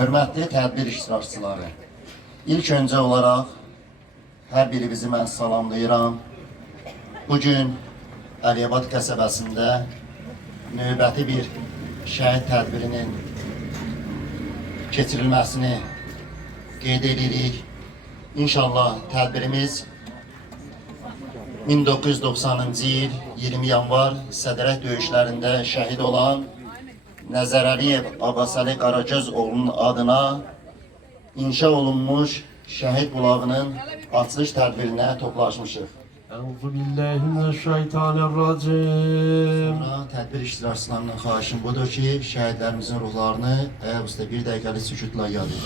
Hörmətli tədbir iştirakçıları, ilk öncə olaraq hər birinizi mən salamlayıram. Bugün Əliyabad qəsəbəsində növbəti bir şəhid tədbirinin keçirilməsini qeyd edirik. İnşallah tədbirimiz 1990-cı il 20 yanvar Sədrək döyüşlərində şəhid olan Nəzər Əliyev Abbasəli Qaragöz oğlunun adına inşa olunmuş şəhid bulağının açılış tədbirinə toplaşmışıq. Euzubillahimineşşeytanirracim. Sonra tədbir iştirakçılarından xahişim budur ki, şəhidlərimizin ruhlarını ayaqüstə bir dəqiqəlik sükutla yad edin.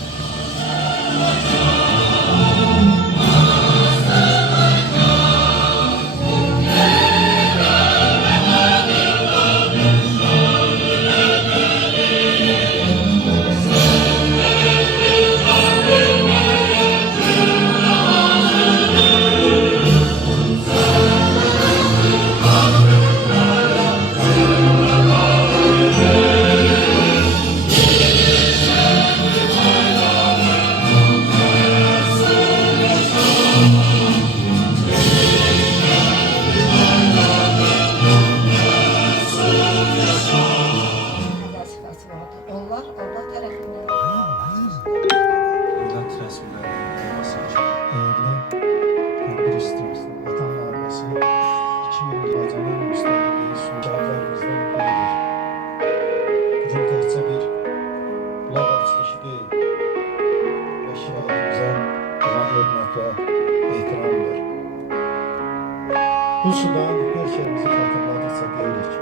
Bu sudan her şeyimizi hatırladıkça deyirik.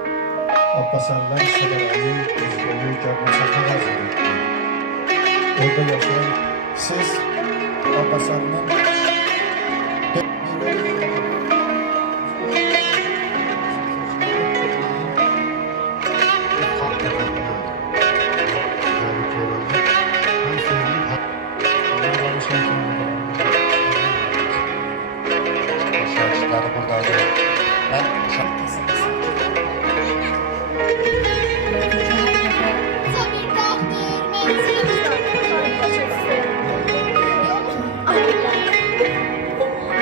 Abbasəliler Səbəralı, Özgürlüğü, Gərməsəkə hazırlıqdır. Orada yaşayan siz Abbasəlinin Şəhidləri buradadır. Ben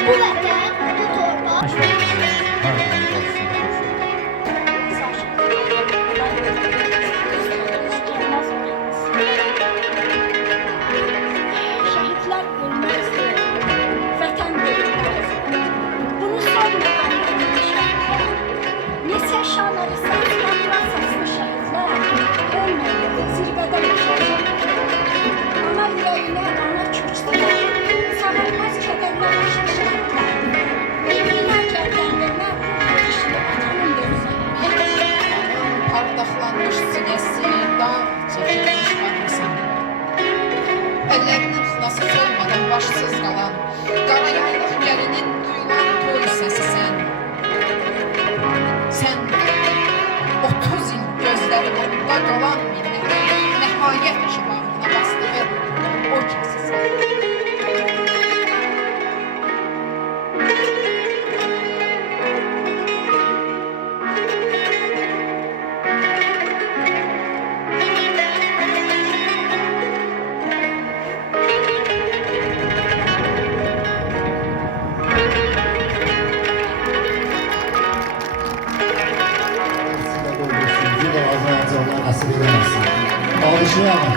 Bu vətən, bu torpaq şəhidlər ölməzdir, vətən ölməz. Bunu sormadan şəhidlər, neçə şanları sənlər səsli şəhidlər ölməyir, zirvədə yaşayacaqlar. Ana ürəyinə, ana köksünə, sağalmaz kədərlər aşır şəhidlər. Minlər gərdənlərlə ruh işini atanın gözünə. Ardaxlanmış sinəsi, dağ çəkilmiş məqəsən. Əllərinin xılası olmadan başsız qalan, qarayaylıq gəlinin duyulan toy səsisən. Sən 30 il gözləri onda qalan millətə nəhayət şıbağına bastığı o kəsisən. bir de Azərbaycanlar nasip edemezsin. Alışlayalım.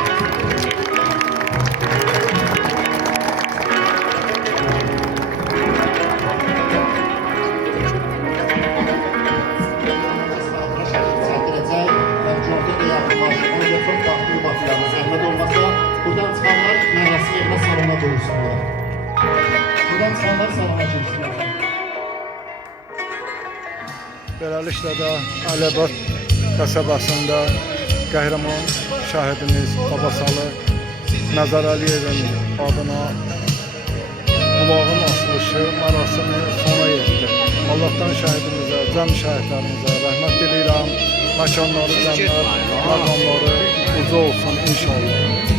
Buradan çıkanlar mərası yerinə salona bölürsünlər. Buradan çıkanlar salona girsinlər. Beləliklə də Əliyabad qəsəbəsində qəhrəman şəhidimiz Abbasəli Nəzər Əliyevin adına bulağın açılışı mərasimi sona yetdi. Allah'tan şəhidimizə, cəm şəhidlərimizə rəhmət diləyirəm. Məkanları cənnət, məqamları uca olsun inşallah.